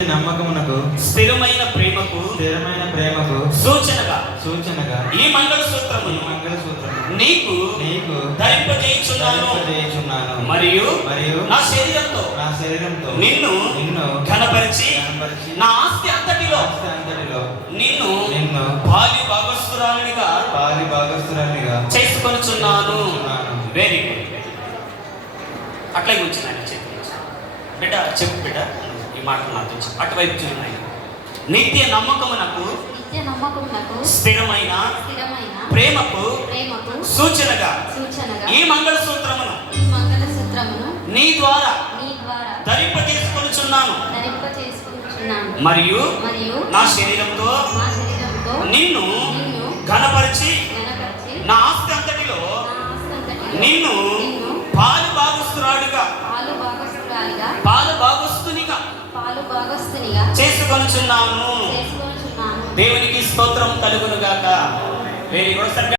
నమ్మకమునకు స్థిరమైన ప్రేమకు సూచనగా ఈ మంగళసూత్రము నీకు ధరింపజేయుచున్నాను మరియు నా శరీరంతో నిన్ను ఘనపరిచి నా ఆస్తి అంతటిలో నిన్ను పాలి భాగస్తురాలినిగా చేసుకొనుచున్నాను. Very good. అట్లాగే ఉంచిన బిడ్డ చెప్పు బిడ్డ, ఈ మాటలు నాతో అటువైపు చూడండి. నిత్య నమ్మకమునకు స్థిరమైన ప్రేమకు సూచనగా ఈ మంగళసూత్రమును నీ ద్వారా ధరింపజేసుకొనుచున్నాను మరియు నా శరీరంతో నిన్ను ఘనపరిచి నా ఆస్తి అంతటిలో నిన్ను పాలు భాగస్తునిగా చేసుకొనుచున్నాను. దేవునికి స్తోత్రం కలుగును గాక. Very good.